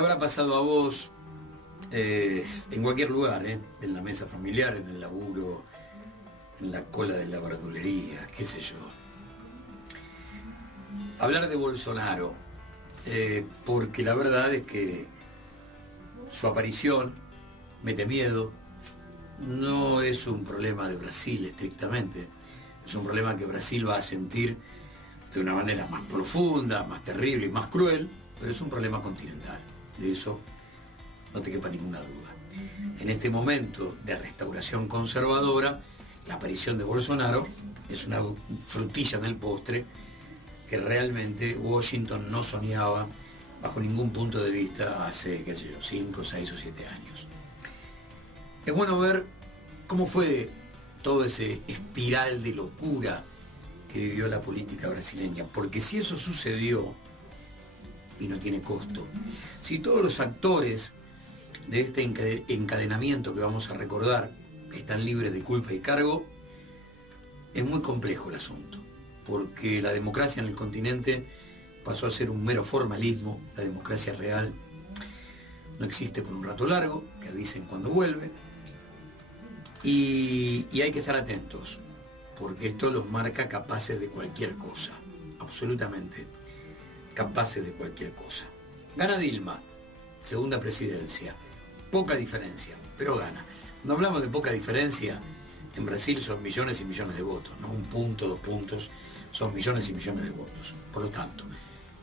habrá pasado a vos en cualquier lugar, en la mesa familiar, en el laburo, en la cola de la verdulería, qué sé yo. Hablar de Bolsonaro, porque la verdad es que su aparición mete miedo, no es un problema de Brasil estrictamente, es un problema que Brasil va a sentir de una manera más profunda, más terrible y más cruel, pero es un problema continental, de eso no te quepa ninguna duda. En este momento de restauración conservadora, la aparición de Bolsonaro es una frutilla en el postre que realmente Washington no soñaba bajo ningún punto de vista hace, qué sé yo, 5, 6 o 7 años. Es bueno ver cómo fue todo ese espiral de locura que vivió la política brasileña, porque si eso sucedió, y no tiene costo, si todos los actores de este encadenamiento que vamos a recordar están libres de culpa y cargo, es muy complejo el asunto, porque la democracia en el continente pasó a ser un mero formalismo. La democracia real no existe por un rato largo, que avisen cuando vuelve, y hay que estar atentos, porque esto los marca capaces de cualquier cosa, absolutamente capaces de cualquier cosa. Gana Dilma, segunda presidencia, poca diferencia, pero gana. Cuando hablamos de poca diferencia, en Brasil son millones y millones de votos, no un punto, 2 puntos, son millones y millones de votos. Por lo tanto,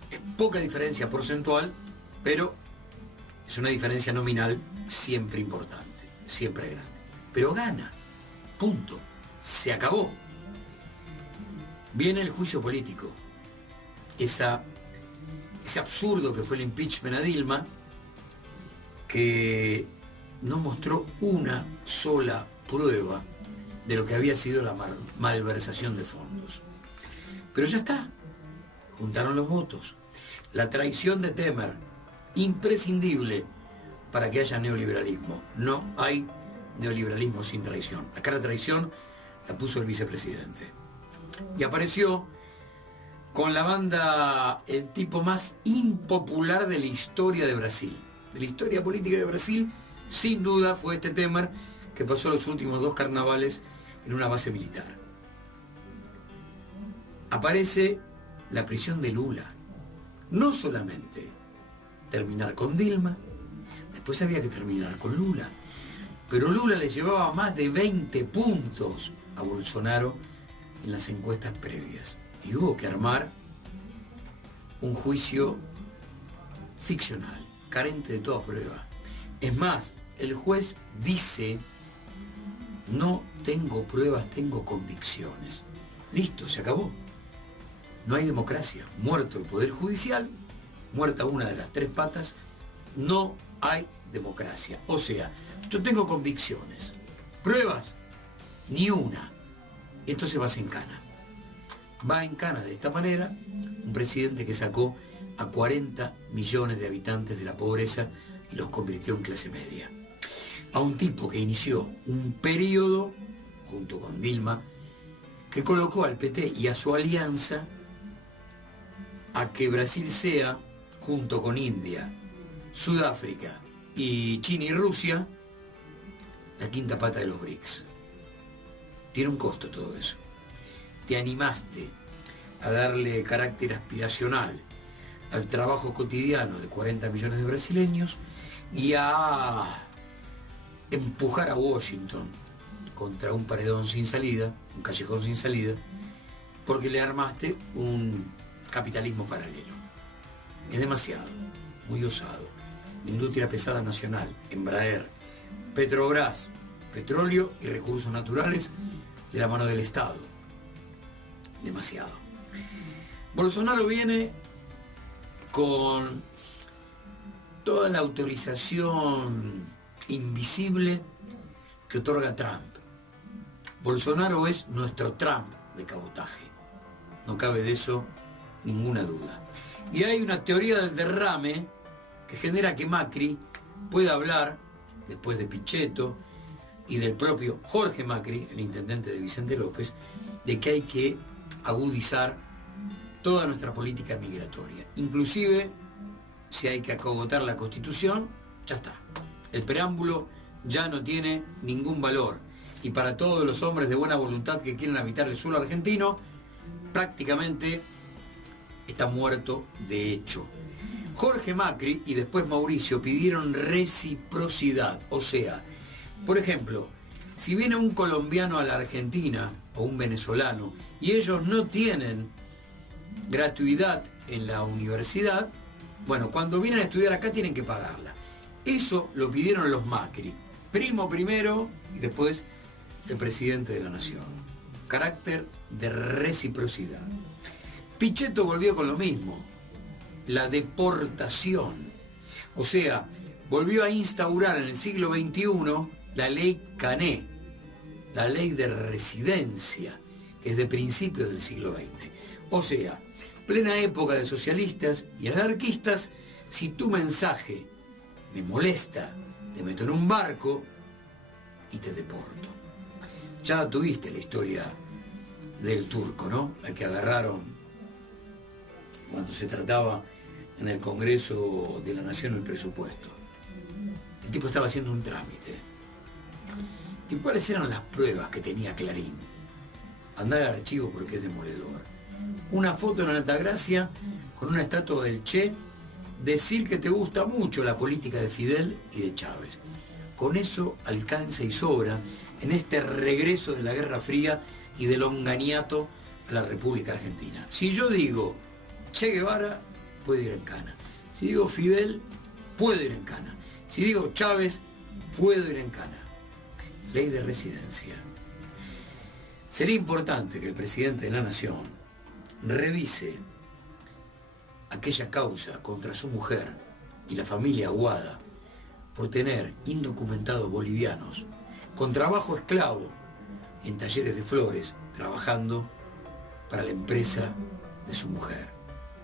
es poca diferencia porcentual, pero es una diferencia nominal siempre importante, siempre grande. Pero gana, punto, se acabó. Viene el juicio político, ese absurdo que fue el impeachment a Dilma, que no mostró una sola prueba de lo que había sido la malversación de fondos. Pero ya está, juntaron los votos. La traición de Temer, imprescindible para que haya neoliberalismo. No hay neoliberalismo sin traición. Acá la traición la puso el vicepresidente. Y apareció con la banda, el tipo más impopular de la historia de Brasil. De la historia política de Brasil, sin duda fue este Temer, que pasó los últimos 2 carnavales en una base militar. Aparece la prisión de Lula. No solamente terminar con Dilma, después había que terminar con Lula. Pero Lula le llevaba más de 20 puntos a Bolsonaro en las encuestas previas. Y hubo que armar un juicio ficcional, carente de toda prueba. Es más, el juez dice: no tengo pruebas, tengo convicciones. Listo, se acabó. No hay democracia. Muerto el Poder Judicial, muerta una de las 3 patas, no hay democracia. O sea, yo tengo convicciones. Pruebas, ni una. Esto se va en cana. Va en cana de esta manera un presidente que sacó a 40 millones de habitantes de la pobreza y los convirtió en clase media. A un tipo que inició un periodo, junto con Dilma, que colocó al PT y a su alianza a que Brasil sea, junto con India, Sudáfrica y China y Rusia, la quinta pata de los BRICS. Tiene un costo todo eso. Te animaste a darle carácter aspiracional al trabajo cotidiano de 40 millones de brasileños y a empujar a Washington contra un paredón sin salida, un callejón sin salida, porque le armaste un capitalismo paralelo. Es demasiado, muy osado. Industria pesada nacional, Embraer, Petrobras, petróleo y recursos naturales de la mano del Estado. Demasiado. Bolsonaro viene con toda la autorización invisible que otorga Trump. Bolsonaro es nuestro Trump de cabotaje. No cabe de eso ninguna duda. Y hay una teoría del derrame que genera que Macri pueda hablar, después de Pichetto y del propio Jorge Macri, el intendente de Vicente López, de que hay que agudizar toda nuestra política migratoria. Inclusive si hay que acogotar la Constitución, ya está. El preámbulo ya no tiene ningún valor. Y para todos los hombres de buena voluntad que quieren habitar el suelo argentino, prácticamente está muerto de hecho. Jorge Macri y después Mauricio pidieron reciprocidad. O sea, por ejemplo, si viene un colombiano a la Argentina o un venezolano y ellos no tienen gratuidad en la universidad, bueno, cuando vienen a estudiar acá tienen que pagarla. Eso lo pidieron los Macri. Primo primero y después el presidente de la Nación. Carácter de reciprocidad. Pichetto volvió con lo mismo. La deportación. O sea, volvió a instaurar en el siglo XXI la ley Cané, la ley de residencia, que es de principios del siglo XX. O sea, plena época de socialistas y anarquistas, si tu mensaje me molesta, te meto en un barco y te deporto. Ya tuviste la historia del turco, ¿no? Al que agarraron cuando se trataba en el Congreso de la Nación el presupuesto. El tipo estaba haciendo un trámite. ¿Y cuáles eran las pruebas que tenía Clarín? Andar al archivo porque es demoledor. Una foto en Altagracia con una estatua del Che, decir que te gusta mucho la política de Fidel y de Chávez. Con eso alcanza y sobra en este regreso de la Guerra Fría y del onganiato a la República Argentina. Si yo digo Che Guevara, puede ir en cana. Si digo Fidel, puedo ir en cana. Si digo Chávez, puedo ir en cana. Ley de residencia. Sería importante que el presidente de la Nación revise aquella causa contra su mujer y la familia Aguada por tener indocumentados bolivianos con trabajo esclavo en talleres de flores, trabajando para la empresa de su mujer,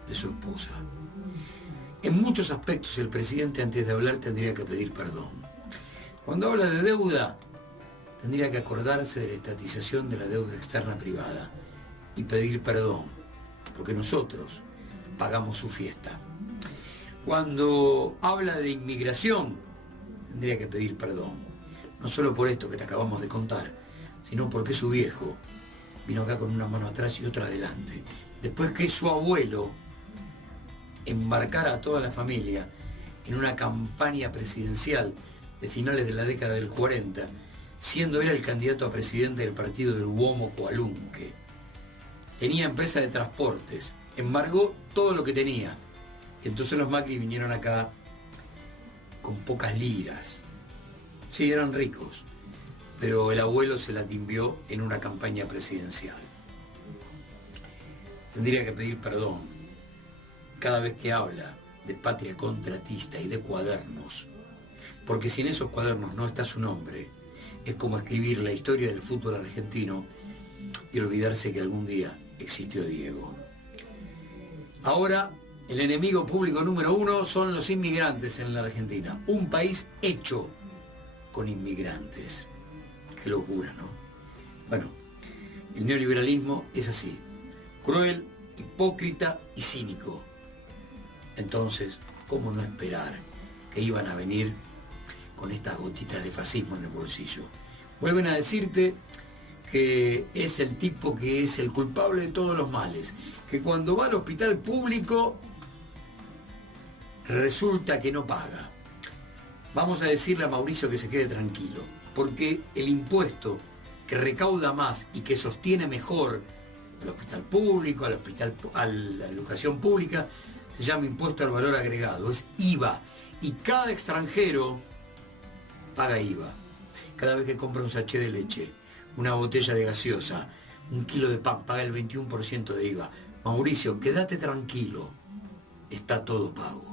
de su esposa. En muchos aspectos el presidente, antes de hablar, tendría que pedir perdón. Cuando habla de deuda, tendría que acordarse de la estatización de la deuda externa privada y pedir perdón, porque nosotros pagamos su fiesta. Cuando habla de inmigración, tendría que pedir perdón, no solo por esto que te acabamos de contar, sino porque su viejo vino acá con una mano atrás y otra adelante, después que su abuelo embarcara a toda la familia en una campaña presidencial de finales de la década del 40, siendo él el candidato a presidente del partido del Uomo Coalunque. Tenía empresa de transportes, embargó todo lo que tenía. Y entonces los Macri vinieron acá con pocas liras. Sí, eran ricos, pero el abuelo se la timbió en una campaña presidencial. Tendría que pedir perdón cada vez que habla de patria contratista y de cuadernos, porque si en esos cuadernos no está su nombre, es como escribir la historia del fútbol argentino y olvidarse que algún día existió Diego. Ahora, el enemigo público número 1 son los inmigrantes en la Argentina. Un país hecho con inmigrantes. Qué locura, ¿no? Bueno, el neoliberalismo es así. Cruel, hipócrita y cínico. Entonces, ¿cómo no esperar que iban a venir con estas gotitas de fascismo en el bolsillo? Vuelven a decirte que es el tipo que es el culpable de todos los males, que cuando va al hospital público resulta que no paga. Vamos a decirle a Mauricio que se quede tranquilo, porque el impuesto que recauda más y que sostiene mejor al hospital público, a la educación pública, se llama impuesto al valor agregado, es IVA, y cada extranjero paga IVA. Cada vez que compra un sachet de leche, una botella de gaseosa, un kilo de pan, paga el 21% de IVA. Mauricio, quédate tranquilo, está todo pago.